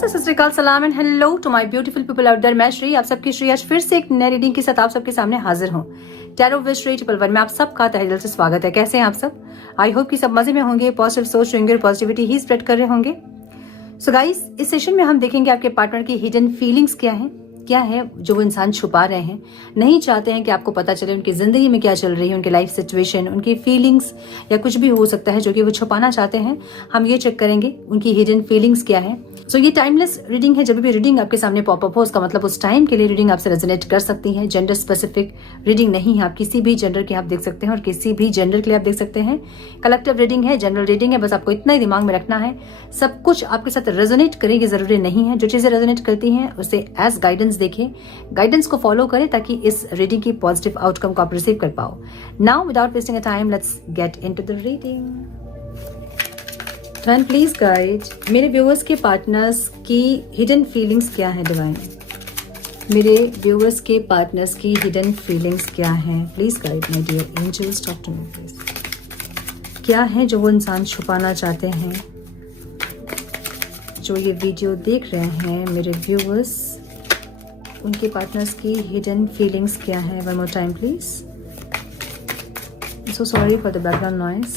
नमस्ते, सत श्री अकाल, सलाम and hello to my beautiful people out there. मैं श्री, आप सबकी श्री आज फिर से एक नई रीडिंग के साथ आप सबके सामने हाजिर हूँ। टैरो विद श्री 111 में आप सबका तहे दिल से स्वागत है। कैसे हैं आप सब? आई होप कि सब मजे में होंगे, पॉजिटिव सोच रहेंगे और पॉजिटिविटी ही स्प्रेड कर रहे होंगे। सो गाइस, इस सेशन में हम देखेंगे आपके पार्टनर की हिडन फीलिंग्स क्या है जो वो इंसान छुपा रहे हैं, नहीं चाहते हैं कि आपको पता चले उनकी जिंदगी में क्या चल रही है, उनकी लाइफ सिचुएशन, उनकी फीलिंग्स या कुछ भी हो सकता है जो कि वो छुपाना चाहते हैं। हम ये चेक करेंगे उनकी हिडन फीलिंग्स क्या है। सो ये टाइमलेस रीडिंग है। जब भी रीडिंग आपके सामने पॉपअप हो उसका मतलब उस टाइम के लिए रीडिंग आपसे रेजोनेट कर सकती है। जेंडर स्पेसिफिक रीडिंग नहीं है, आप किसी भी जेंडर के आप देख सकते हैं और किसी भी जेंडर के लिए आप देख सकते हैं। कलेक्टिव रीडिंग है, जनरल रीडिंग है, बस आपको इतना ही दिमाग में रखना है। सब कुछ आपके साथ रेजोनेट करेगी जरूरी नहीं है। जो चीजें रेजोनेट करती हैं उसे एज गाइडेंस देखें, गाइडेंस को फॉलो करें ताकि इस रीडिंग की पॉजिटिव आउटकम को आप रिसीव कर पाओ। Now without wasting a time let's get into the reading. Divine please guide मेरे व्यूअर्स के पार्टनर्स की हिडन फीलिंग्स क्या है। डिवाइन मेरे व्यूअर्स के पार्टनर्स की हिडन फीलिंग्स क्या है। Please guide my dear angels, talk to me please. क्या है जो वो इंसान छुपाना चाहते हैं, जो ये वीडियो देख रहे हैं मेरे व्यूअर्स, उनके पार्टनर्स की हिडन फीलिंग्स क्या है। One more time please. So sorry for the background noise.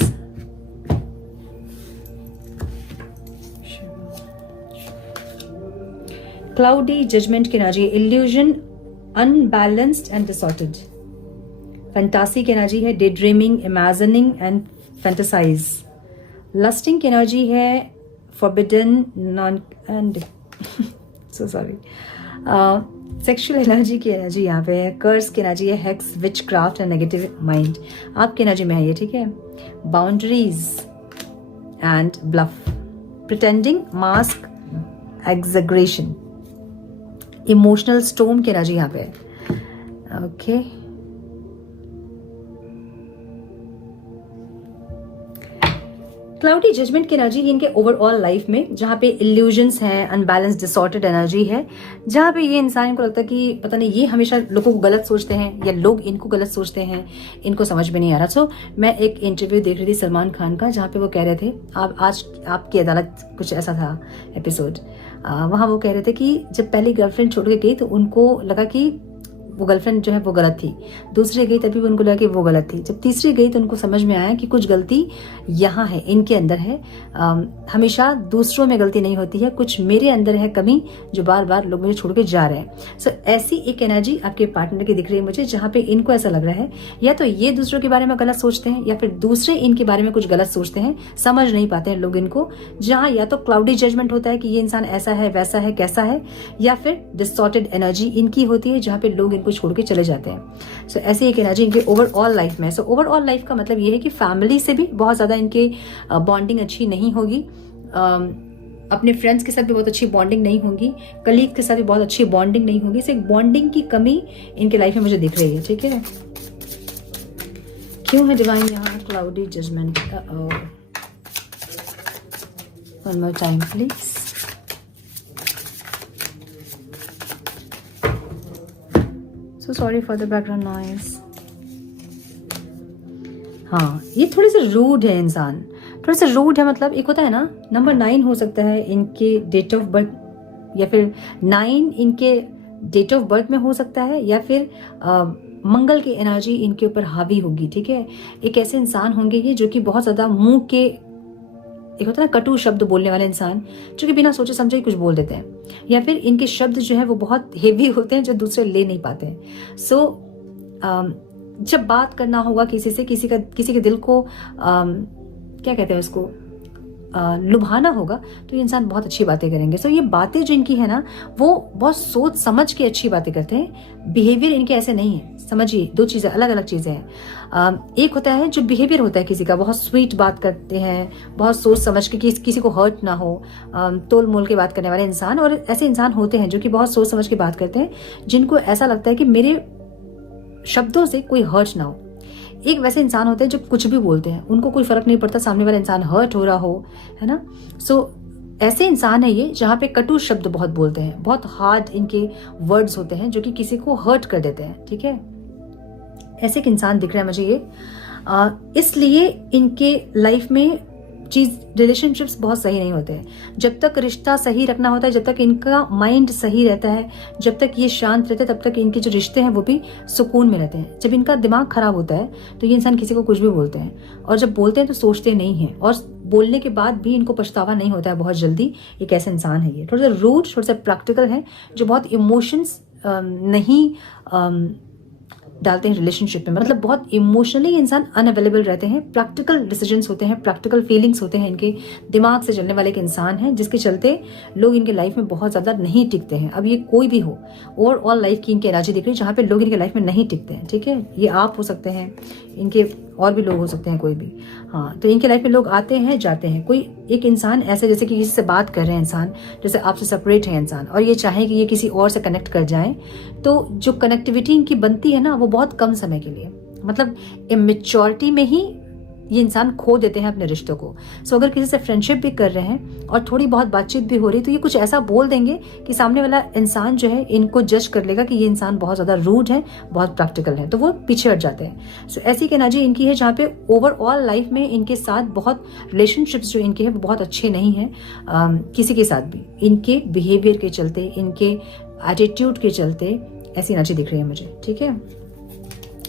Cloudy judgement की energy, illusion, unbalanced and disordered. Fantasy की एनर्जी है, day dreaming, imagining and fantasise. Lusting की एनर्जी है, forbidden, non and so sorry. Sexual energy की energy यहाँ पे है, curse की एनर्जी है, hex, witch craft and negative mind आपकी एनर्जी में है ये, ठीक है। Boundaries and bluff, pretending, mask, एग्जैग्रेशन, emotional storm की एनर्जी यहाँ पे है। ओके, क्लाउडी जजमेंट की एनर्जी इनके ओवरऑल लाइफ में, जहाँ पे इल्यूजन्स हैं, अनबैलेंस, डिसऑर्डर्ड एनर्जी है, जहाँ पे ये इंसान को लगता है कि पता नहीं ये हमेशा लोगों को गलत सोचते हैं या लोग इनको गलत सोचते हैं, इनको समझ में नहीं आ रहा। सो मैं एक इंटरव्यू देख रही थी सलमान खान का, जहाँ पे वो कह रहे थे आप आज आपकी अदालत, कुछ ऐसा था एपिसोड। वहाँ वो कह रहे थे कि जब पहली गर्लफ्रेंड छोड़ के गई तो उनको लगा कि वो गर्लफ्रेंड जो है वो गलत थी, दूसरी गई तभी उनको लगा कि वो गलत थी, जब तीसरी गई तो उनको समझ में आया कि कुछ गलती यहाँ है, इनके अंदर है। हमेशा दूसरों में गलती नहीं होती है, कुछ मेरे अंदर है कमी जो बार बार लोग मुझे छोड़ के जा रहे हैं। सो ऐसी एक एनर्जी आपके पार्टनर की दिख रही है मुझे, जहाँ पे इनको ऐसा लग रहा है या तो ये दूसरों के बारे में गलत सोचते हैं या फिर दूसरे इनके बारे में कुछ गलत सोचते हैं, समझ नहीं पाते हैं लोग इनको। जहाँ या तो क्लाउडी जजमेंट होता है कि ये इंसान ऐसा है, वैसा है, कैसा है, या फिर डिस्टॉर्टेड एनर्जी इनकी होती है जहाँ पे लोग को छोड़ के चले जाते हैं। सो ऐसी एक एनर्जी इनके ओवरऑल लाइफ में। सो ओवरऑल लाइफ का मतलब ये है कि फैमिली से भी बहुत ज्यादा इनके बॉन्डिंग अच्छी नहीं होगी, अपने फ्रेंड्स के साथ भी बहुत अच्छी बॉन्डिंग नहीं होगी, कलीग के साथ भी बहुत अच्छी बॉन्डिंग नहीं होगी। एक बॉन्डिंग की कमी इनके लाइफ में मुझे दिख रही है, ठीक है। क्यों है डिवाइन यहाँ cloudy judgment? One more time please. So sorry for the background noise. हाँ, ये थोड़े से रूड है इंसान, थोड़े से रूड है। मतलब एक होता है ना, नंबर 9 हो सकता है इनके डेट ऑफ बर्थ, या फिर 9 इनके डेट ऑफ बर्थ में हो सकता है, या फिर मंगल की एनर्जी इनके ऊपर हावी होगी, ठीक है। एक ऐसे इंसान होंगे ये जो कि बहुत ज्यादा मुंह के, एक होता है ना कटु शब्द बोलने वाले इंसान, जो कि बिना सोचे समझे कुछ बोल देते हैं, या फिर इनके शब्द जो है वो बहुत हेवी होते हैं जो दूसरे ले नहीं पाते हैं। सो जब बात करना होगा किसी से, किसी के दिल को क्या कहते हैं उसको, लुभाना होगा, तो ये इंसान बहुत अच्छी बातें करेंगे। सो ये बातें जो इनकी है ना, वो बहुत सोच समझ के अच्छी बातें करते हैं। बिहेवियर इनके ऐसे नहीं है, समझिए, दो चीजें, अलग अलग चीजें हैं। एक होता है जो बिहेवियर होता है किसी का, बहुत स्वीट बात करते हैं, बहुत सोच समझ के, किसी को हर्ट ना हो, तोल मोल के बात करने वाले इंसान। और ऐसे इंसान होते हैं जो कि बहुत सोच समझ के बात करते हैं, जिनको ऐसा लगता है कि मेरे शब्दों से कोई हर्ट ना हो। एक वैसे इंसान होते हैं जो कुछ भी बोलते हैं, उनको कोई फर्क नहीं पड़ता सामने वाला इंसान हर्ट हो रहा हो, है ना। सो ऐसे इंसान है ये जहाँ पे कटु शब्द बहुत बोलते हैं, बहुत हार्ड इनके वर्ड्स होते हैं जो कि किसी को हर्ट कर देते हैं, ठीक है। ऐसे एक इंसान दिख रहा है मुझे ये, इसलिए इनके लाइफ में चीज रिलेशनशिप्स बहुत सही नहीं होते हैं। जब तक रिश्ता सही रखना होता है, जब तक इनका माइंड सही रहता है, जब तक ये शांत रहते हैं, तब तक इनके जो रिश्ते हैं वो भी सुकून में रहते हैं। जब इनका दिमाग खराब होता है तो ये इंसान किसी को कुछ भी बोलते हैं, और जब बोलते हैं तो सोचते नहीं हैं, और बोलने के बाद भी इनको पछतावा नहीं होता है बहुत जल्दी। एक ऐसे इंसान है ये, थोड़ा सा रूड, थोड़ा सा प्रैक्टिकल है, जो बहुत इमोशंस नहीं डालते हैं रिलेशनशिप में। मतलब बहुत इमोशनली इंसान अनअवेलेबल रहते हैं, प्रैक्टिकल डिसीजंस होते हैं, प्रैक्टिकल फीलिंग्स होते हैं, इनके दिमाग से चलने वाले एक इंसान है, जिसके चलते लोग इनके लाइफ में बहुत ज़्यादा नहीं टिकते हैं। अब ये कोई भी हो, ओवरऑल लाइफ की इनकी एनर्जी दिख रही है जहाँ पे लोग इनके लाइफ में नहीं टिकते हैं। ठीक है, ये आप हो सकते हैं, इनके और भी लोग हो सकते हैं, कोई भी। हाँ, तो इनके लाइफ में लोग आते हैं जाते हैं। कोई एक इंसान ऐसे, जैसे कि किसी से बात कर रहे हैं इंसान, जैसे आपसे सेपरेट है इंसान, और ये चाहे कि ये किसी और से कनेक्ट कर जाए, तो जो कनेक्टिविटी इनकी बनती है ना, वो बहुत कम समय के लिए, मतलब इमेच्योरिटी में ही ये इंसान खो देते हैं अपने रिश्तों को। सो अगर किसी से फ्रेंडशिप भी कर रहे हैं और थोड़ी बहुत बातचीत भी हो रही, तो ये कुछ ऐसा बोल देंगे कि सामने वाला इंसान जो है इनको जज कर लेगा कि ये इंसान बहुत ज़्यादा रूड है, बहुत प्रैक्टिकल है, तो वो पीछे हट जाते हैं। सो ऐसी एक एनर्जी इनकी है जहाँ पे ओवरऑल लाइफ में इनके साथ बहुत रिलेशनशिप्स जो इनके हैं वो बहुत अच्छे नहीं हैं किसी के साथ भी, इनके बिहेवियर के चलते, इनके एटीट्यूड के चलते ऐसी एनर्जी दिख रही है मुझे। ठीक है,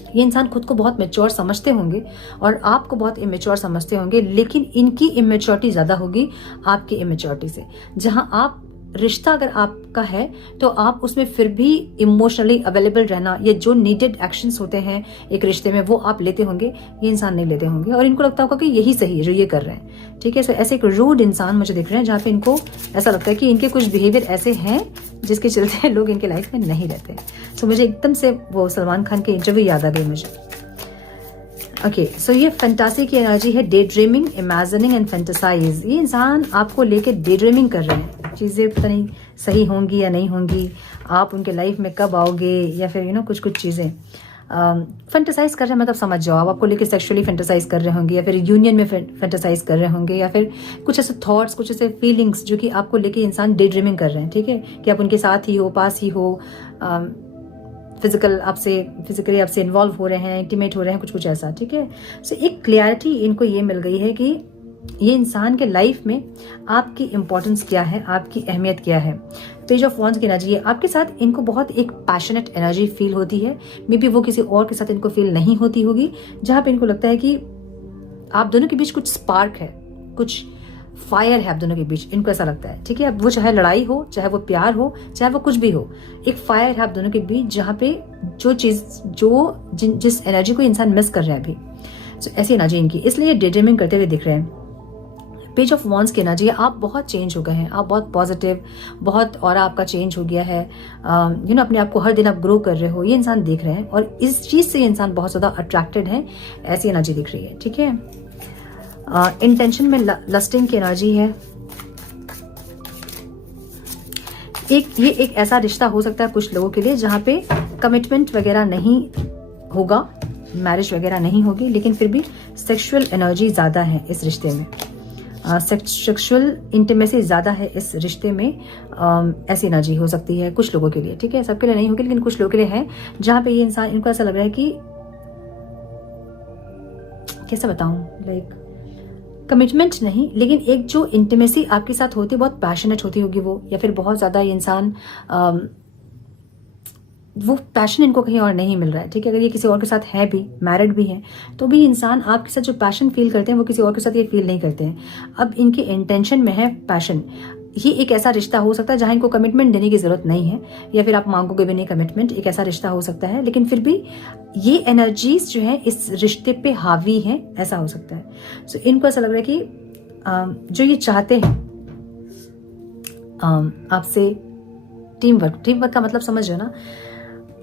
ये इंसान खुद को बहुत मैच्योर समझते होंगे और आपको बहुत इमेच्योर समझते होंगे, लेकिन इनकी इमेच्योरिटी ज्यादा होगी आपकी इमेच्योरिटी से। जहां आप रिश्ता अगर आपका है तो आप उसमें फिर भी इमोशनली अवेलेबल रहना, या जो नीडेड एक्शंस होते हैं एक रिश्ते में, वो आप लेते होंगे, ये इंसान नहीं लेते होंगे, और इनको लगता होगा कि यही सही है जो ये कर रहे हैं। ठीक है, सो ऐसे एक रूड इंसान मुझे दिख रहे हैं जहाँ पे इनको ऐसा लगता है कि इनके कुछ बिहेवियर ऐसे हैं जिसके चलते लोग इनके लाइफ में नहीं रहते। सो मुझे एकदम से वो सलमान खान के इंटरव्यू याद आ गई मुझे। ओके, सो ये फैंटासी की एनर्जी है, डे ड्रीमिंग, इमेजिनिंग एंड फैंटासाइज। ये इंसान आपको लेके डे ड्रीमिंग कर रहे हैं, चीज़ें पता नहीं सही होंगी या नहीं होंगी, आप उनके लाइफ में कब आओगे, या फिर कुछ कुछ चीज़ें फैंटासाइज कर रहे हैं। मतलब समझ जाओ, आप आपको लेके सेक्सुअली फैंटासाइज कर रहे होंगे, या फिर यूनियन में फैंटासाइज कर रहे होंगे, या फिर कुछ ऐसे थॉट्स, कुछ ऐसे फीलिंग्स जो कि आपको लेके इंसान डे ड्रीमिंग कर रहे हैं। ठीक है, कि आप उनके साथ ही हो, पास ही हो, फिजिकली आपसे इन्वॉल्व हो रहे हैं, इंटीमेट हो रहे हैं, कुछ कुछ ऐसा। ठीक है, सो एक क्लियरिटी इनको ये मिल गई है कि ये इंसान के लाइफ में आपकी इंपॉर्टेंस क्या है, आपकी अहमियत क्या है। पेज ऑफ वॉन्ड्स की एनर्जी है, आपके साथ इनको बहुत एक पैशनेट एनर्जी फील होती है। मे बी वो किसी और के साथ इनको फील नहीं होती होगी, जहां पे इनको लगता है कि आप दोनों के बीच कुछ स्पार्क है, कुछ फायर है आप दोनों के बीच, इनको ऐसा लगता है। ठीक है, अब वो चाहे लड़ाई हो, चाहे वो प्यार हो, चाहे वो कुछ भी हो, एक फायर है आप दोनों के बीच, जहाँ पे जो चीज जिस एनर्जी को इंसान मिस कर रहे हैं अभी, so, ऐसी एनर्जी इनकी, इसलिए डे ड्रीमिंग करते हुए दिख रहे हैं। पेज ऑफ वॉन्ड्स की एनर्जी है, आप बहुत चेंज हो गए हैं, आप बहुत पॉजिटिव, बहुत और आपका चेंज हो गया है। अपने आप को हर दिन आप ग्रो कर रहे हो, ये इंसान देख रहे हैं, और इस चीज से इंसान बहुत ज्यादा अट्रैक्टेड है, ऐसी एनर्जी दिख रही है। ठीक है, इंटेंशन में लस्टिंग की एनर्जी है। ये एक ऐसा रिश्ता हो सकता है कुछ लोगों के लिए जहां पे कमिटमेंट वगैरह नहीं होगा, मैरिज वगैरह नहीं होगी, लेकिन फिर भी सेक्सुअल एनर्जी ज्यादा है इस रिश्ते में, सेक्सुअल इंटीमेसी ज्यादा है इस रिश्ते में। ऐसी एनर्जी हो सकती है कुछ लोगों के लिए। ठीक है, सबके लिए नहीं होगी, लेकिन कुछ लोगों के लिए है, जहां पे ये इंसान, इनको ऐसा लग रहा है कि, कैसे बताऊं, लाइक कमिटमेंट नहीं, लेकिन एक जो इंटीमेसी आपके साथ होती है बहुत पैशनेट होती होगी वो, या फिर बहुत ज्यादा ये इंसान वो पैशन इनको कहीं और नहीं मिल रहा है। ठीक है, अगर ये किसी और के साथ है भी, मैरिड भी है, तो भी इंसान आपके साथ जो पैशन फील करते हैं वो किसी और के साथ ये फील नहीं करते हैं। अब इनके इंटेंशन में है पैशन। ये एक ऐसा रिश्ता हो सकता है जहां इनको कमिटमेंट देने की जरूरत नहीं है, या फिर आप मांगोगे भी नहीं कमिटमेंट, एक ऐसा रिश्ता हो सकता है, लेकिन फिर भी ये एनर्जीज जो है इस रिश्ते पे हावी है, ऐसा हो सकता है। सो इनको ऐसा लग रहा है कि जो ये चाहते हैं आपसे टीम वर्क का मतलब समझ रहे हो ना,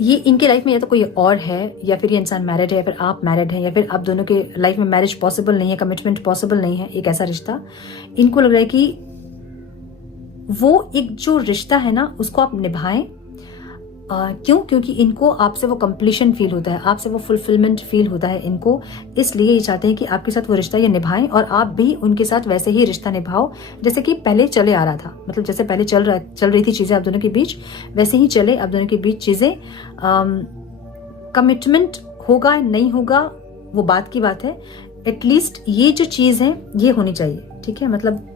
ये इनके लाइफ में या तो कोई और है, या फिर ये इंसान मैरिड है, या फिर आप मैरिड हैं, या फिर आप दोनों के लाइफ में मैरिज पॉसिबल नहीं है, कमिटमेंट पॉसिबल नहीं है, एक ऐसा रिश्ता। इनको लग रहा है कि वो एक जो रिश्ता है ना उसको आप निभाएं। क्यों? क्योंकि इनको आपसे वो कंप्लीशन फील होता है, आपसे वो फुलफिलमेंट फील होता है इनको, इसलिए ये चाहते हैं कि आपके साथ वो रिश्ता ये निभाएं, और आप भी उनके साथ वैसे ही रिश्ता निभाओ जैसे कि पहले चले आ रहा था। मतलब जैसे पहले चल रही थी चीजें आप दोनों के बीच, वैसे ही चले आप दोनों के बीच चीजें। कमिटमेंट होगा नहीं होगा वो बात की बात है, एटलीस्ट ये जो चीज़ है ये होनी चाहिए, ठीक है, मतलब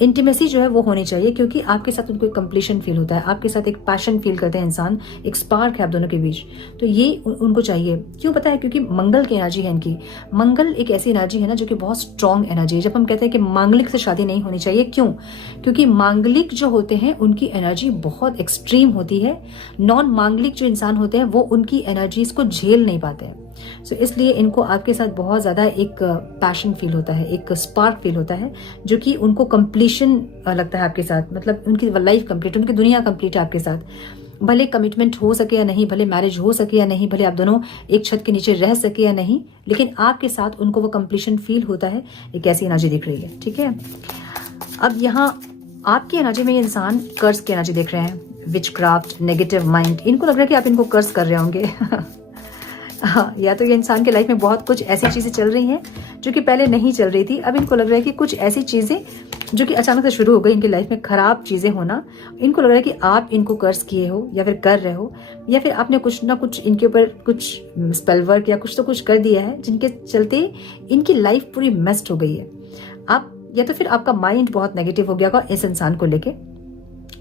इंटीमेसी जो है वो होनी चाहिए, क्योंकि आपके साथ उनको एक कंप्लीशन फील होता है, आपके साथ एक पैशन फील करते हैं इंसान, एक स्पार्क है आप दोनों के बीच, तो ये उनको चाहिए। क्यों पता है? क्योंकि मंगल की एनर्जी है इनकी। मंगल एक ऐसी एनर्जी है ना जो कि बहुत स्ट्रांग एनर्जी है। जब हम कहते हैं कि मांगलिक से शादी नहीं होनी चाहिए, क्यों? क्योंकि मांगलिक जो होते हैं उनकी एनर्जी बहुत एक्सट्रीम होती है, नॉन मांगलिक जो इंसान होते हैं वो उनकी एनर्जीज को झेल नहीं पाते हैं। सो इसलिए इनको आपके साथ बहुत ज़्यादा एक पैशन फील होता है, एक स्पार्क फील होता है, जो कि उनको कंप्लीशन लगता है आपके साथ, मतलब उनकी लाइफ कंप्लीट, उनकी दुनिया कंप्लीट है आपके साथ। भले कमिटमेंट हो सके या नहीं, भले मैरिज हो सके या नहीं, भले आप दोनों एक छत के नीचे रह सके या नहीं, लेकिन आपके साथ उनको वो कंप्लीशन फील होता है। एक ऐसी एनर्जी दिख रही है, ठीक है। अब यहाँ आपकी एनर्जी में ये इंसान कर्ज की एनर्जी देख रहे हैं, विचक्राफ्ट, नेगेटिव माइंड। इनको लग रहा है कि आप इनको कर्ज कर रहे होंगे हाँ, या तो ये इंसान के लाइफ में बहुत कुछ ऐसी चीजें चल रही हैं जो कि पहले नहीं चल रही थी। अब इनको लग रहा है कि कुछ ऐसी चीजें जो कि अचानक से शुरू हो गई इनकी लाइफ में, खराब चीजें होना, इनको लग रहा है कि आप इनको कर्ज किए हो या फिर कर रहे हो, या फिर आपने कुछ ना कुछ इनके ऊपर कुछ स्पेल वर्क या कुछ तो कुछ कर दिया है, जिनके चलते इनकी लाइफ पूरी मेस्ड हो गई है। आप या तो फिर आपका माइंड बहुत नेगेटिव हो गया होगा इस इंसान को लेके।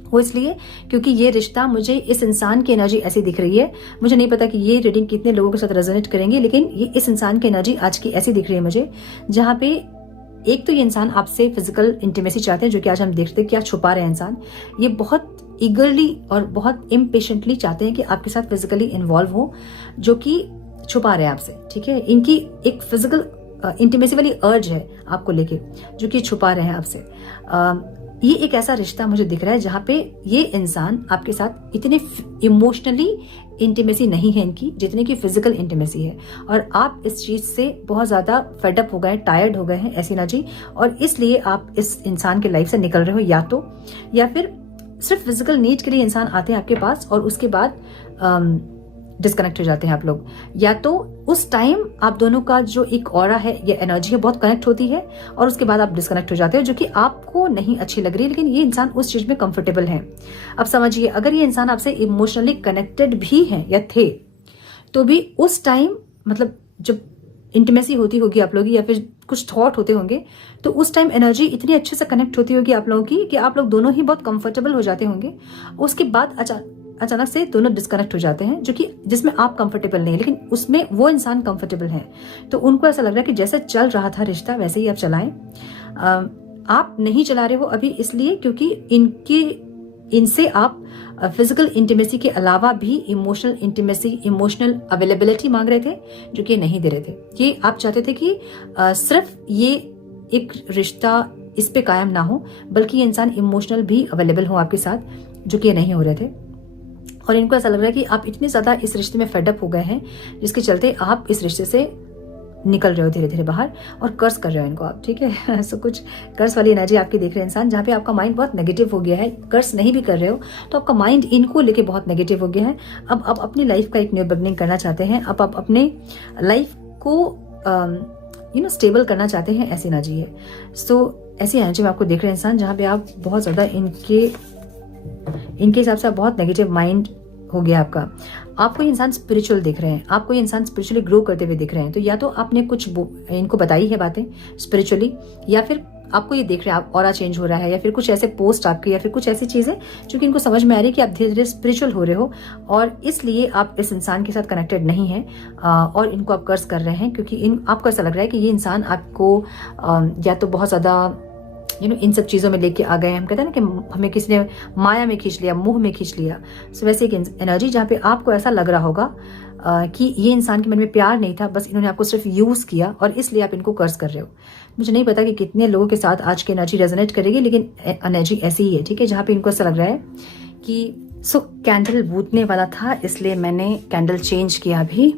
वो इसलिए क्योंकि ये रिश्ता, मुझे इस इंसान की एनर्जी ऐसी दिख रही है, मुझे नहीं पता कि ये रीडिंग कितने लोगों के साथ रेजोनेट करेंगे, लेकिन ये इस इंसान की एनर्जी आज की ऐसी दिख रही है मुझे, जहाँ पे एक तो ये इंसान आपसे फिजिकल इंटीमेसी चाहते हैं, जो कि आज हम देखते हैं क्या छुपा रहे हैं इंसान। ये बहुत ईगरली और बहुत इम्पेशेंटली चाहते हैं कि आपके साथ फिजिकली इन्वॉल्व हो, जो कि छुपा रहे हैं आपसे, ठीक है। इनकी एक फिजिकल इंटीमेसी वाली अर्ज है आपको लेके, जो कि छुपा रहे हैं आपसे। ये एक ऐसा रिश्ता मुझे दिख रहा है जहाँ पे ये इंसान आपके साथ इतने इमोशनली इंटीमेसी नहीं है इनकी, जितने की फिजिकल इंटीमेसी है, और आप इस चीज से बहुत ज्यादा फेडअप हो गए, टायर्ड हो गए हैं, ऐसी एनर्जी, और इसलिए आप इस इंसान के लाइफ से निकल रहे हो, या फिर सिर्फ फिजिकल नीड के लिए इंसान आते हैं आपके पास और उसके बाद डिस्कनेक्ट हो जाते हैं आप लोग, या तो उस टाइम आप दोनों का जो एक ऑरा है, ये एनर्जी है, बहुत कनेक्ट होती है, और उसके बाद आप डिस्कनेक्ट हो जाते हो, जो कि आपको नहीं अच्छी लग रही है, लेकिन ये इंसान उस चीज में कंफर्टेबल है। अब समझिए, अगर ये इंसान आपसे इमोशनली कनेक्टेड भी है या थे, तो भी उस टाइम, मतलब जब इंटीमेसी होती होगी आप लोगों की, या फिर कुछ थॉट होते होंगे, तो उस टाइम एनर्जी इतनी अच्छे से कनेक्ट होती होगी आप लोगों की कि आप लोग दोनों ही बहुत कंफर्टेबल हो जाते होंगे। उसके बाद अचानक से दोनों डिस्कनेक्ट हो जाते हैं, जो कि जिसमें आप कंफर्टेबल नहीं, लेकिन उसमें वो इंसान कंफर्टेबल है। तो उनको ऐसा लग रहा है कि जैसे चल रहा था रिश्ता वैसे ही आप चलाएं। आप नहीं चला रहे हो अभी इसलिए क्योंकि इनसे आप फिजिकल इंटीमेसी के अलावा भी इमोशनल इंटीमेसी, इमोशनल अवेलेबिलिटी मांग रहे थे, जो कि नहीं दे रहे थे। ये आप चाहते थे कि सिर्फ ये एक रिश्ता इस पे कायम ना हो, बल्कि ये इंसान इमोशनल भी अवेलेबल हो आपके साथ, जो कि ये नहीं हो रहे थे। और इनको ऐसा लग रहा है कि आप इतने ज्यादा इस रिश्ते में फेडअप हो गए हैं, जिसके चलते आप इस रिश्ते से निकल रहे हो धीरे धीरे बाहर, और कर्ज कर रहे हो इनको आप, ठीक है। सो कुछ कर्ज वाली एनर्जी आपकी देख रहे हैं इंसान, जहाँ पे आपका माइंड बहुत नेगेटिव हो गया है। कर्ज नहीं भी कर रहे हो तो आपका माइंड इनको लेके बहुत नेगेटिव हो गया है। अब आप अपनी लाइफ का एक न्यू बिगनिंग करना चाहते हैं, अब आप अपने लाइफ को स्टेबल करना चाहते हैं, ऐसी एनर्जी है। सो ऐसी एनर्जी में आपको देख रहे हैं इंसान, जहाँ पे आप बहुत ज्यादा इनके हिसाब से आप बहुत नेगेटिव माइंड हो गया आपका। आपको ये इंसान स्पिरिचुअल दिख रहे हैं, आपको ये इंसान स्पिरिचुअली ग्रो करते हुए दिख रहे हैं। तो या तो आपने कुछ इनको बताई है बातें स्पिरिचुअली, या फिर आपको ये देख रहे हैं आप ऑरा चेंज हो रहा है, या फिर कुछ ऐसे पोस्ट आपके, या फिर कुछ ऐसी चीजें जो कि इनको समझ में आ रही है कि आप धीरे धीरे स्पिरिचुअल हो रहे हो, और इसलिए आप इस इंसान के साथ कनेक्टेड नहीं है, और इनको आप कर्ज कर रहे हैं, क्योंकि आपको ऐसा लग रहा है कि ये इंसान आपको या तो बहुत ज्यादा इन सब चीजों में लेके आ गए। हम कहते हैं ना कि हमें किसी ने माया में खींच लिया, मोह में खींच लिया। सो वैसे एक एनर्जी जहाँ पे आपको ऐसा लग रहा होगा कि ये इंसान के मन में प्यार नहीं था, बस इन्होंने आपको सिर्फ यूज किया, और इसलिए आप इनको कर्ज कर रहे हो। मुझे नहीं पता कि कितने लोगों के साथ आज की एनर्जी रेजोनेट करेगी, लेकिन एनर्जी ऐसी ही है, ठीक है, जहाँ पे इनको ऐसा लग रहा है कि कैंडल बूतने वाला था, इसलिए मैंने कैंडल चेंज किया अभी।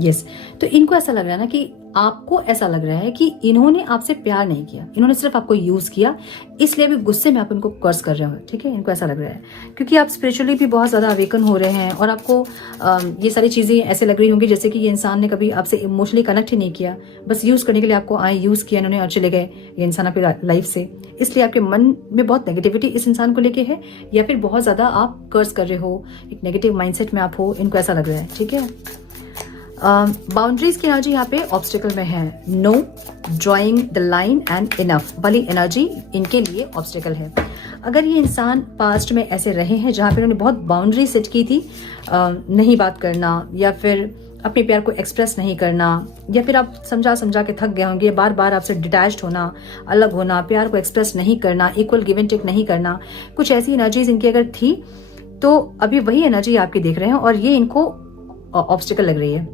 यस, तो इनको ऐसा लग रहा है ना कि आपको ऐसा लग रहा है कि इन्होंने आपसे प्यार नहीं किया, इन्होंने सिर्फ आपको यूज किया, इसलिए अभी गुस्से में आप इनको कर्ज कर रहे हो, ठीक है। इनको ऐसा लग रहा है क्योंकि आप स्पिरिचुअली भी बहुत ज्यादा अवेकन हो रहे हैं, और आपको ये सारी चीजें ऐसे लग रही होंगी जैसे कि ये इंसान ने कभी आपसे इमोशनली कनेक्ट ही नहीं किया, बस यूज करने के लिए आपको यूज किया इन्होंने और चले गए ये इंसान आपकी लाइफ से। इसलिए आपके मन में बहुत नेगेटिविटी इस इंसान को लेके है, या फिर बहुत ज्यादा आप कर्ज कर रहे हो, एक नेगेटिव माइंडसेट में आप हो, इनको ऐसा लग रहा है, ठीक है। बाउंड्रीज की एनर्जी यहाँ पे ऑब्स्टिकल में है, no, drawing the line and enough वाली एनर्जी इनके लिए ऑब्स्टिकल है। अगर ये इंसान पास्ट में ऐसे रहे हैं जहाँ पे उन्होंने बहुत बाउंड्री सेट की थी, नहीं बात करना या फिर अपने प्यार को एक्सप्रेस नहीं करना, या फिर आप समझा समझा के थक गए होंगे, बार बार आपसे डिटैच्ड होना, अलग होना, प्यार को एक्सप्रेस नहीं करना, इक्वल गिव एंड टेक नहीं करना, कुछ ऐसी एनर्जीज इनकी अगर थी तो अभी वही एनर्जी आपकी देख रहे हैं और ये इनको ऑब्स्टिकल लग रही है।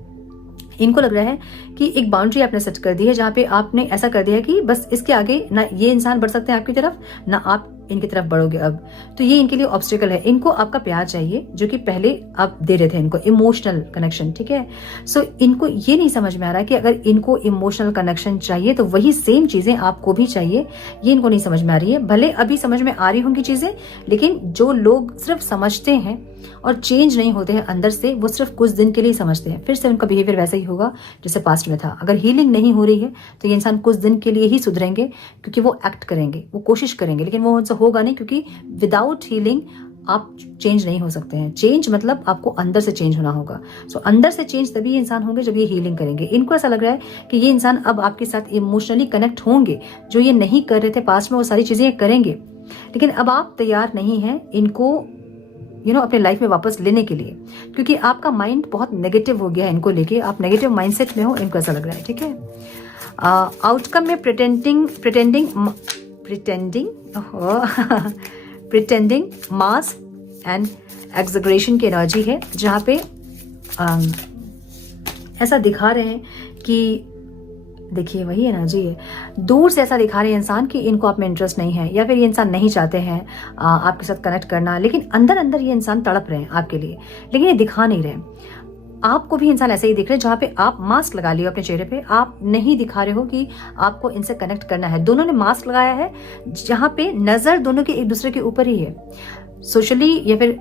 इनको लग रहा है कि एक बाउंड्री आपने सेट कर दी है जहाँ पे आपने ऐसा कर दिया है कि बस इसके आगे ना ये इंसान बढ़ सकते हैं आपकी तरफ, ना आप इनकी तरफ बढ़ोगे अब। तो ये इनके लिए ऑब्स्टिकल है। इनको आपका प्यार चाहिए जो कि पहले आप दे रहे थे इनको, इमोशनल कनेक्शन, ठीक है। सो इनको ये नहीं समझ में आ रहा कि अगर इनको इमोशनल कनेक्शन चाहिए तो वही सेम चीजें आपको भी चाहिए, ये इनको नहीं समझ में आ रही है। भले अभी समझ में आ रही होंगी चीजें, लेकिन जो लोग सिर्फ समझते हैं और चेंज नहीं होते हैं अंदर से, वो सिर्फ कुछ दिन के लिए समझते हैं, फिर से उनका बिहेवियर वैसा ही होगा जैसे पास्ट में था। अगर हीलिंग नहीं हो रही है तो ये इंसान कुछ दिन के लिए ही सुधरेंगे, क्योंकि वो एक्ट करेंगे, वो कोशिश करेंगे, लेकिन वो उनसे होगा नहीं, क्योंकि विदाउट हीलिंग आप चेंज नहीं हो सकते हैं। चेंज मतलब आपको अंदर से चेंज होना होगा। सो अंदर से चेंज तभी इंसान होंगे जब ये हीलिंग करेंगे। इनको ऐसा लग रहा है कि ये इंसान अब आपके साथ इमोशनली कनेक्ट होंगे, जो ये नहीं कर रहे थे पास्ट में, वो सारी चीजें करेंगे, लेकिन अब आप तैयार नहीं हैं इनको अपने लाइफ में वापस लेने के लिए, क्योंकि आपका माइंड बहुत नेगेटिव हो गया है इनको लेके, आप नेगेटिव माइंडसेट में हो, इनको ऐसा लग रहा है, ठीक है। आउटकम में प्रिटेंडिंग मास एंड एक्सग्रेशन की एनर्जी है, जहाँ पे ऐसा दिखा रहे हैं कि, देखिए वही एनर्जी है, दूर से ऐसा दिखा रहे हैं इंसान कि इनको आप में इंटरेस्ट नहीं है, या फिर ये इंसान नहीं चाहते हैं आपके साथ कनेक्ट करना, लेकिन अंदर अंदर ये इंसान तड़प रहे हैं आपके लिए, लेकिन ये दिखा नहीं रहे। आपको भी इंसान ऐसे ही दिख रहे हैं, जहाँ पे आप मास्क लगा लियो अपने चेहरे पे, आप नहीं दिखा रहे हो कि आपको इनसे कनेक्ट करना है। दोनों ने मास्क लगाया है, जहाँ पे नजर दोनों की एक दूसरे के ऊपर ही है, सोशली या फिर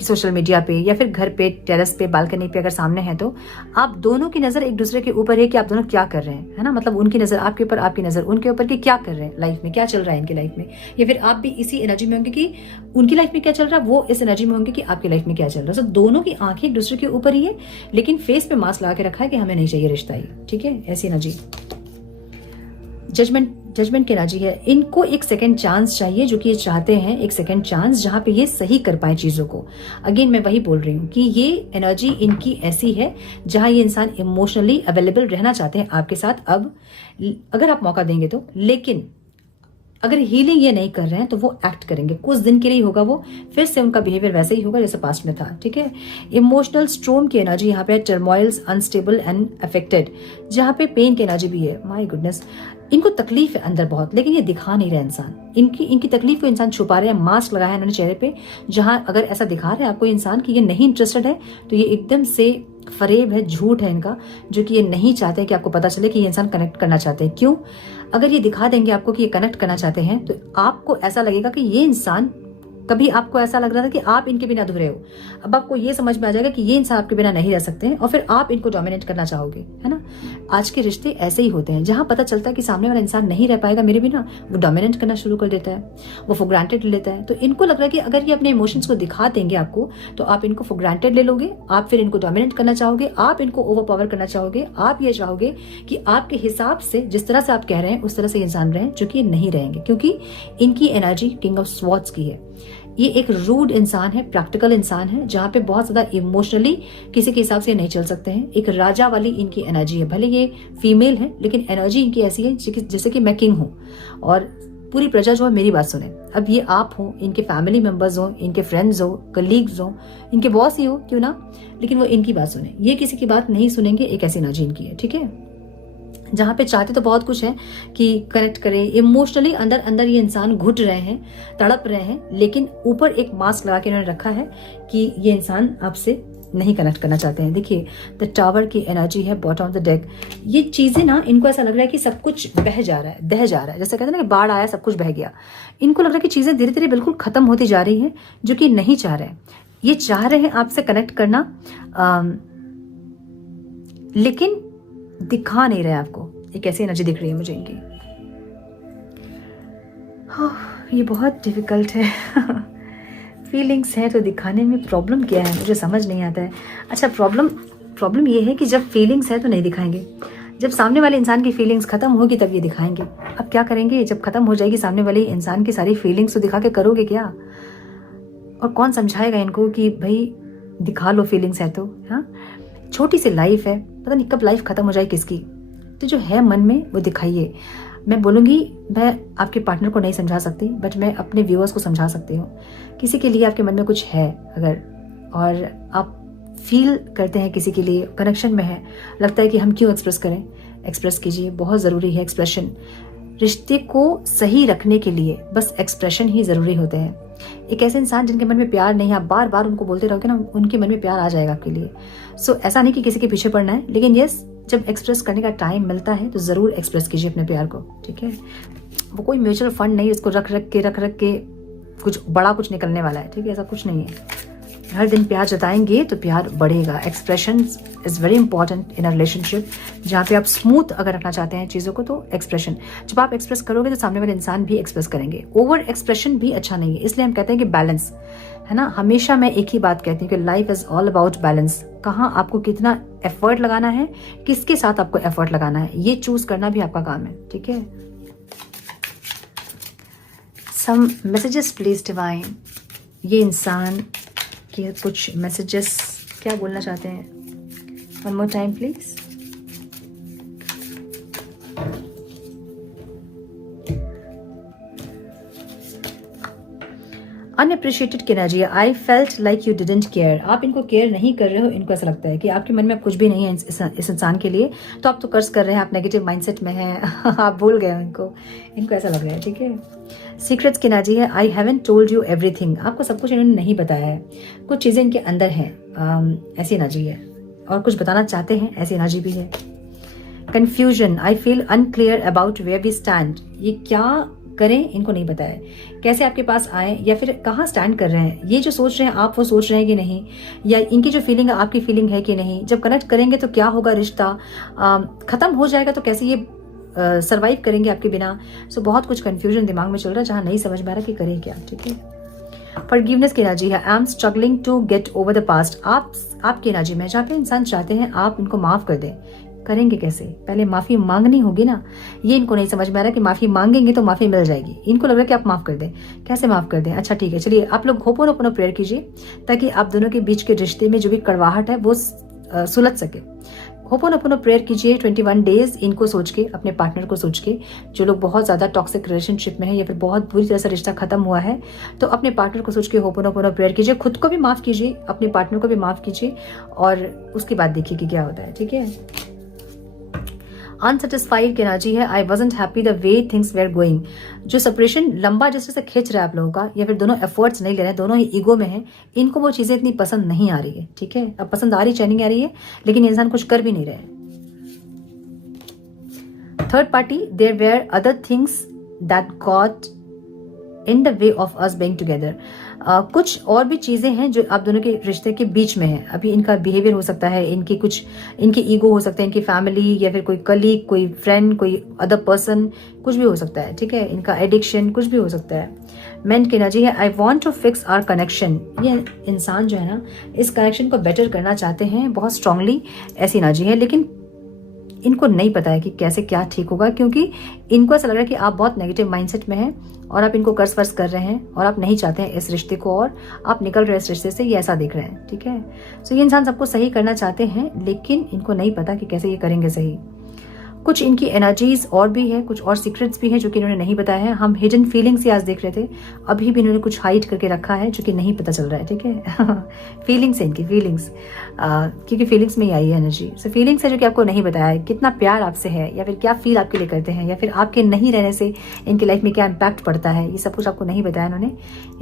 सोशल मीडिया पे या फिर घर पे, टेरेस पे, बालकनी पे अगर सामने है तो आप दोनों की नजर एक दूसरे के ऊपर है कि आप दोनों क्या कर रहे हैं, है ना। मतलब उनकी नजर आपके ऊपर, आपकी नजर उनके ऊपर कि क्या कर रहे हैं लाइफ में, क्या चल रहा है इनकी लाइफ में, या फिर आप भी इसी एनर्जी में होंगे कि उनकी लाइफ में क्या चल रहा है, वो इस एनर्जी में होंगे कि आपकी लाइफ में क्या चल रहा है। तो दोनों की आंखें एक दूसरे के ऊपर ही है, लेकिन फेस पे मास्क लगा के रखा है कि हमें नहीं चाहिए रिश्ता ही, ठीक है, ऐसी एनर्जी। जजमेंट की एनर्जी है। इनको एक सेकंड चांस चाहिए, जो कि ये चाहते हैं एक सेकंड चांस जहां पे ये सही कर पाए चीजों को। अगेन मैं वही बोल रही हूँ कि ये एनर्जी इनकी ऐसी है जहां ये इंसान इमोशनली अवेलेबल रहना चाहते हैं आपके साथ, अब अगर आप मौका देंगे तो। लेकिन अगर हीलिंग ये नहीं कर रहे हैं तो वो एक्ट करेंगे, कुछ दिन के लिए होगा, वो फिर से उनका बिहेवियर वैसे ही होगा जैसे पास्ट में था, ठीक है। इमोशनल स्ट्रोम की एनर्जी यहाँ पे, टर्मोइल्स, अनस्टेबल एंड अफेक्टेड, जहाँ पे पेन की एनर्जी भी है। माय गुडनेस, इनको तकलीफ है अंदर बहुत, लेकिन ये दिखा नहीं रहे इंसान, इनकी तकलीफ को इंसान छुपा रहे हैं। मास्क लगाया है इन्होंने चेहरे पे, जहां अगर ऐसा दिखा रहे हैं आपको इंसान कि ये नहीं इंटरेस्टेड है, तो ये एकदम से फरेब है, झूठ है इनका, जो कि ये नहीं चाहते कि आपको पता चले कि ये इंसान कनेक्ट करना चाहते हैं। क्यों? अगर ये दिखा देंगे आपको कि ये कनेक्ट करना चाहते हैं, तो आपको ऐसा लगेगा कि ये इंसान, कभी आपको ऐसा लग रहा था कि आप इनके बिना अधूरे हो, अब आपको ये समझ में आ जाएगा कि ये इंसान आपके बिना नहीं रह सकते हैं, और फिर आप इनको डोमिनेट करना चाहोगे, है ना। आज के रिश्ते ऐसे ही होते हैं, जहां पता चलता है कि सामने वाला इंसान नहीं रह पाएगा मेरे बिना, वो डोमिनेट करना शुरू कर देता है, वो फॉर ग्रांटेड लेता है। तो इनको लग रहा है कि अगर ये अपने इमोशंस को दिखा देंगे आपको, तो आप इनको फॉर ग्रांटेड ले लोगे, आप फिर इनको डोमिनेट करना चाहोगे, आप इनको ओवर पावर करना चाहोगे, आप ये चाहोगे कि आपके हिसाब से, जिस तरह से आप कह रहे हैं उस तरह से इंसान रहें, जो कि नहीं रहेंगे, क्योंकि इनकी एनर्जी किंग ऑफ स्वॉर्ड्स की है। ये एक रूड इंसान है, प्रैक्टिकल इंसान है, जहाँ पे बहुत ज्यादा इमोशनली किसी के हिसाब से नहीं चल सकते हैं। एक राजा वाली इनकी एनर्जी है, भले ये फीमेल है, लेकिन एनर्जी इनकी ऐसी है जैसे कि मैं किंग हूँ और पूरी प्रजा जो है मेरी बात सुने। अब ये आप हो, इनके फैमिली मेंबर्स हो, इनके फ्रेंड्स हो, कलीग्स हो, इनके बॉस ही हो क्यों ना, लेकिन वो इनकी बात सुने, ये किसी की बात नहीं सुनेंगे। एक ऐसी एनर्जी इनकी है, ठीक है। जहाँ पे चाहते तो बहुत कुछ है कि कनेक्ट करें इमोशनली, अंदर अंदर ये इंसान घुट रहे हैं, तड़प रहे हैं, लेकिन ऊपर एक मास्क लगा के इन्होंने रखा है कि ये इंसान आपसे नहीं कनेक्ट करना चाहते हैं। देखिए द टावर की एनर्जी है, बॉटम ऑफ द डेक। ये चीजें ना, इनको ऐसा लग रहा है कि सब कुछ बह जा रहा है, दह जा रहा है, जैसे कहते हैं ना कि बाढ़ आया सब कुछ बह गया। इनको लग रहा है कि चीजें धीरे धीरे बिल्कुल खत्म होती जा रही हैं, जो कि नहीं चाह रहे हैं। ये चाह रहे हैं आपसे कनेक्ट करना, लेकिन दिखा नहीं रहे आपको। एक ऐसी एनर्जी दिख रही है मुझे इनकी। ये बहुत डिफिकल्ट है। फीलिंग्स है तो दिखाने में प्रॉब्लम क्या है मुझे समझ नहीं आता है। अच्छा, प्रॉब्लम प्रॉब्लम ये है कि जब फीलिंग्स है तो नहीं दिखाएंगे, जब सामने वाले इंसान की फीलिंग्स खत्म होगी तब ये दिखाएंगे। अब क्या करेंगे, जब खत्म हो जाएगी सामने वाले इंसान की सारी फीलिंग्स तो दिखा के करोगे क्या? और कौन समझाएगा इनको कि भाई दिखा लो फीलिंग्स है तो। हाँ, छोटी सी लाइफ है, पता नहीं कब लाइफ खत्म हो जाए किसकी। तो जो है मन में वो दिखाइए। मैं बोलूँगी, मैं आपके पार्टनर को नहीं समझा सकती, बट मैं अपने व्यूअर्स को समझा सकती हूँ। किसी के लिए आपके मन में कुछ है अगर, और आप फील करते हैं किसी के लिए, कनेक्शन में है, लगता है कि हम क्यों एक्सप्रेस करें, एक्सप्रेस कीजिए। बहुत ज़रूरी है एक्सप्रेशन। रिश्ते को सही रखने के लिए बस एक्सप्रेशन ही ज़रूरी होते हैं। एक ऐसे इंसान जिनके मन में प्यार नहीं है, आप बार बार उनको बोलते रहोगे ना, उनके मन में प्यार आ जाएगा आपके लिए। सो ऐसा नहीं कि किसी के पीछे पड़ना है, लेकिन यस, जब एक्सप्रेस करने का टाइम मिलता है तो ज़रूर एक्सप्रेस कीजिए अपने प्यार को, ठीक है। वो कोई म्यूचुअल फंड नहीं, उसको रख रख के कुछ बड़ा कुछ निकलने वाला है, ठीक है। ऐसा कुछ नहीं है। हर दिन प्यार जताएंगे तो प्यार बढ़ेगा। Expression is very important in a relationship. जहाँ पे आप स्मूथ अगर रखना चाहते हैं चीज़ों को, तो एक्सप्रेशन, जब आप एक्सप्रेस करोगे तो सामने वाले इंसान भी एक्सप्रेस करेंगे। ओवर एक्सप्रेशन भी अच्छा नहीं है, इसलिए हम कहते हैं कि बैलेंस है ना। हमेशा मैं एक ही बात कहती हूँ कि life is all about balance. कहाँ आपको कितना एफर्ट लगाना है, किसके साथ आपको एफर्ट लगाना है, ये चूज करना भी आपका काम है, ठीक है। Some messages please divine. ये इंसान के कुछ मैसेजेस क्या बोलना चाहते हैं, one more time please. Unappreciated की एनर्जी है। I felt like you didn't care. आप इनको केयर नहीं कर रहे हो, इनको ऐसा लगता है कि आपके मन में कुछ भी नहीं है इस इंसान के लिए, तो आप तो कर्ज कर रहे हैं, आप नेगेटिव माइंडसेट में हैं आप भूल गए हो इनको ऐसा लग रहा है, ठीक है। सीक्रेट्स की एनर्जी है। I haven't told you everything. आपको सब कुछ इन्होंने नहीं बताया है, कुछ चीज़ें इनके अंदर हैं, ऐसी एनर्जी है। और कुछ बताना चाहते हैं, ऐसी एनर्जी भी है। Confusion. I feel unclear about where we stand. ये क्या करें इनको नहीं पता है, कैसे आपके पास आए या फिर कहाँ स्टैंड कर रहे हैं। ये जो सोच रहे हैं आप, वो सोच रहे हैं कि नहीं, या इनकी जो फीलिंग है आपकी फीलिंग है कि नहीं। जब कनेक्ट करेंगे तो क्या होगा, रिश्ता खत्म हो जाएगा तो कैसे ये सरवाइव करेंगे आपके बिना। सो बहुत कुछ कंफ्यूजन दिमाग में चल रहा है, जहाँ नहीं समझ में आ रहा कि करें क्या, ठीक है। फॉरगिवनेस की एनर्जी है। I am struggling to get over the past. आपकी एनर्जी में जहाँ पे इंसान चाहते हैं आप इनको माफ कर दें, करेंगे कैसे, पहले माफी मांगनी होगी ना। ये इनको नहीं समझ में आ रहा कि माफी मांगेंगे तो माफी मिल जाएगी। इनको लग रहा है कि आप माफ कर दें, कैसे माफ कर दें। अच्छा ठीक है, चलिए आप लोग होपोनोपोनो प्रेयर कीजिए ताकि आप दोनों के बीच के रिश्ते में जो भी कड़वाहट है वो सुलझ सके। होपोनोपोनो प्रेयर कीजिए 21 डेज, इनको सोच के, अपने पार्टनर को सोच के। जो लोग बहुत ज्यादा टॉक्सिक रिलेशनशिप में है या फिर बहुत बुरी तरह से रिश्ता खत्म हुआ है, तो अपने पार्टनर को सोच के होपोनोपोनो प्रेयर कीजिए। खुद को भी माफ कीजिए, अपने पार्टनर को भी माफ कीजिए, और उसके बाद देखिए कि क्या होता है, ठीक है। अनसेटिस्फाइड की एनर्जी है। I wasn't happy the way things were going. जो सेपरेशन लंबा जिस तरह से खींच रहा है आप लोगों का, या फिर दोनों एफर्ट्स नहीं ले रहे हैं, दोनों ही ईगो में हैं, इनको वो चीजें इतनी पसंद नहीं आ रही है, ठीक है। अब पसंद आ रही चाहे नहीं आ रही है, लेकिन इंसान कुछ कर भी नहीं रहे। Third party, there were other things that got in the way of us being together. कुछ और भी चीजें हैं जो आप दोनों के रिश्ते के बीच में है। अभी इनका बिहेवियर हो सकता है, इनके ईगो हो सकते हैं, इनकी फैमिली या फिर कोई कलीग, कोई फ्रेंड, कोई अदर पर्सन, कुछ भी हो सकता है, ठीक है। इनका एडिक्शन कुछ भी हो सकता है। मेन की एनर्जी है। I want to fix our connection. ये इंसान जो है ना, इस कनेक्शन को बेटर करना चाहते हैं बहुत स्ट्रांगली, ऐसी एनर्जी है। लेकिन इनको नहीं पता है कि कैसे क्या ठीक होगा, क्योंकि इनको ऐसा लग रहा है कि आप बहुत नेगेटिव माइंडसेट में हैं और आप इनको कर्ज वर्ज कर रहे हैं और आप नहीं चाहते हैं इस रिश्ते को, और आप निकल रहे हैं इस रिश्ते से, ये ऐसा देख रहे हैं, ठीक है। सो ये इंसान सबको सही करना चाहते हैं, लेकिन इनको नहीं पता कि कैसे ये करेंगे सही। कुछ इनकी एनर्जीज और भी है, कुछ और सीक्रेट्स भी है जो कि इन्होंने नहीं बताया है। हम हिडन फीलिंग्स ही आज देख रहे थे, अभी भी इन्होंने कुछ हाइड करके रखा है जो कि नहीं पता चल रहा है, ठीक है। फीलिंग्स है इनकी, फीलिंग्स, क्योंकि फीलिंग्स में ही आई है एनर्जी। सो फीलिंग्स है जो कि आपको नहीं बताया है, कितना प्यार आपसे है, या फिर क्या फील आपके लिए करते हैं, या फिर आपके नहीं रहने से इनकी लाइफ में क्या इम्पैक्ट पड़ता है, ये सब कुछ आपको नहीं बताया इन्होंने।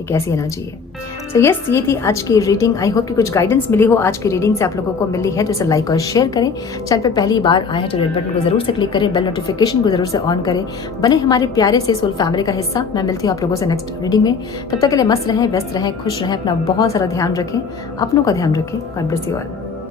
एक ऐसी एनर्जी है। सो यस, ये थी आज की रीडिंग। आई होप कि कुछ गाइडेंस मिली हो आज की रीडिंग से, आप लोगों को मिली है तो इसे लाइक और शेयर करें। चैनल पे पहली बार आए हैं तो रेड बटन को जरूर से क्लिक करें, बेल नोटिफिकेशन को जरूर से ऑन करें, बने हमारे प्यारे से सोल फैमिली का हिस्सा। मैं मिलती हूँ आप लोगों से नेक्स्ट रीडिंग में। तब तक के लिए मस्त रहें, व्यस्त रहें, खुश रहें, अपना बहुत सारा ध्यान रखें, अपनों का ध्यान रखें। God bless you all.